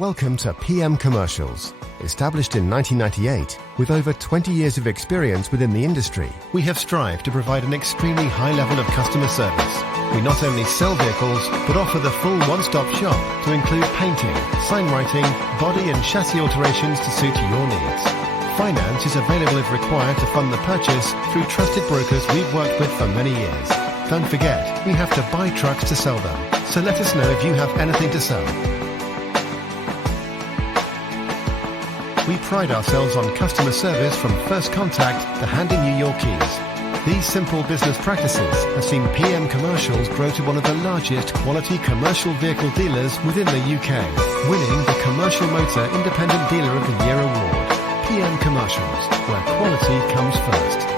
Welcome to PM Commercials. Established in 1998, with over 20 years of experience within the industry, we have strived to provide an extremely high level of customer service. We not only sell vehicles, but offer the full one-stop shop to include painting, sign writing, body and chassis alterations to suit your needs. Finance is available if required to fund the purchase through trusted brokers we've worked with for many years. Don't forget, we have to buy trucks to sell them, so let us know if you have anything to sell. We pride ourselves on customer service from first contact to handing you your keys. These simple business practices have seen PM Commercials grow to one of the largest quality commercial vehicle dealers within the UK, winning the Commercial Motor Independent Dealer of the Year award. PM Commercials, where quality comes first.